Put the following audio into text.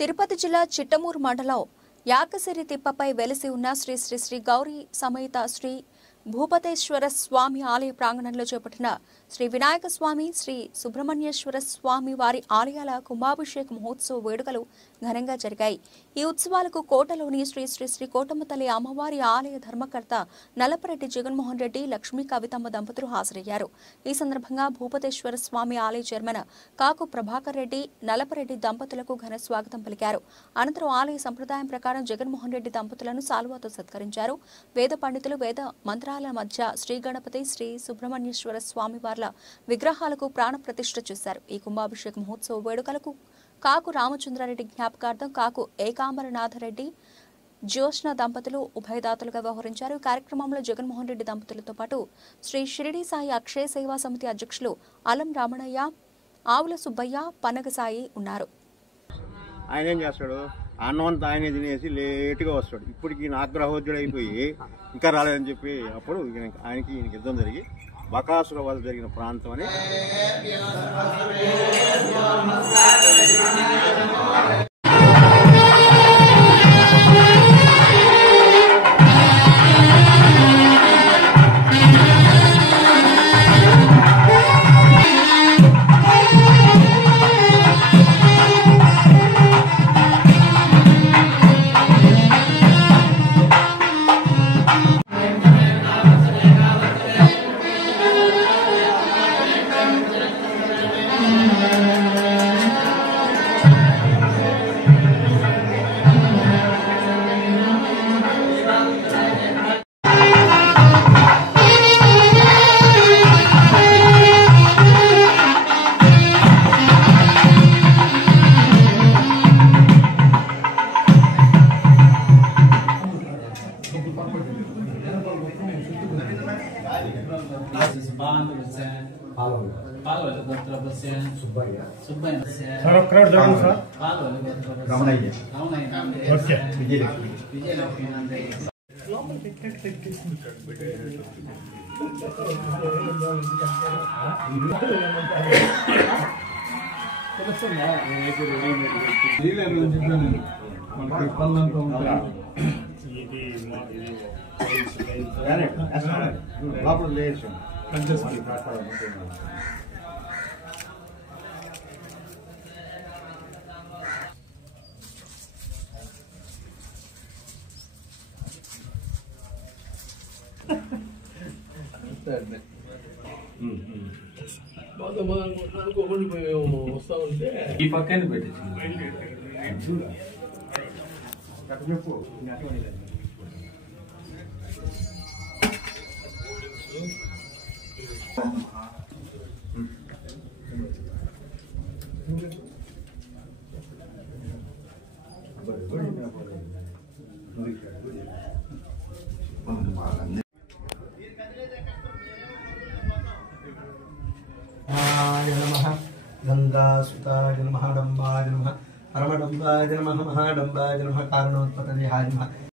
తిరుపతి జిల్లా చిట్టమూరు మండలం యాకసిరి తిప్పపై వెలిసి ఉన్న శ్రీ శ్రీ శ్రీ గౌరీ సమేత శ్రీ భూపతేశ్వర స్వామి ఆలయ ప్రాంగణంలో చేపట్టిన శ్రీ వినాయక స్వామి శ్రీ సుబ్రహ్మణ్యేశ్వర స్వామి వారి ఆలయాల కుంభాభిషేక మహోత్సవ వేడుకలు ఘనంగా జరిగాయి। ఈ ఉత్సవాలకు కోటలోని శ్రీ శ్రీ శ్రీ కోటమ్మ తల్లి అమ్మవారి ఆలయ ధర్మకర్త నలపరెడ్డి జగన్మోహన్ రెడ్డి లక్ష్మీ కవితమ్మ దంపతులు హాజరయ్యారు। ఈ సందర్భంగా భూపతేశ్వర స్వామి ఆలయ చైర్మన్ కాకు ప్రభాకర్ రెడ్డి నలపరెడ్డి దంపతులకు ఘన స్వాగతం పలికారు। అనంతరం ఆలయ సంప్రదాయం ప్రకారం జగన్మోహన్ రెడ్డి దంపతులను సాల్వాతో సత్కరించారు। వేద పండితులు వేద మంత్రాల మధ్య శ్రీ గణపతి శ్రీ సుబ్రహ్మణ్యేశ్వర స్వామి వార్ల విగ్రహాలకు ప్రాణ ప్రతిష్ఠ చేశారు। ఈ కుంభాభిషేక మహోత్సవ వేడుకలకు కాకు రామచంద్రారెడ్డి జ్ఞాపకార్థం కాకు ఏకాంబరనాథరెడ్డి జ్యోత్స్న దంపతులు ఉభయదాతలుగా వ్యవహరించారు। ఈ కార్యక్రమంలో జగన్మోహన్ రెడ్డి దంపతులతో పాటు శ్రీ షిరిడి సాయి అక్షయ సేవా సమితి అధ్యక్షులు అలం రామణయ్య, ఆవుల సుబ్బయ్య, పనగ సాయి ఉన్నారు। ఆయన ఏం చేస్తాడు, అన్నం ఆయనే తినేసి లేటుగా వస్తాడు। ఇప్పటికి ఆగ్రహోద్యుడు అయిపోయి ఇంకా రాలేదని చెప్పి అప్పుడు ఆయనకి ఈయనకి యుద్ధం జరిగి బకాసుల వద్ద జరిగిన ప్రాంతం అని ఈ పక్కన పెట్టి गंगासुताय नमः, डम्बाय नमः, परमडम्बाय नमः, महाडम्बाय नमः, कारणोत्पत्तये नमः।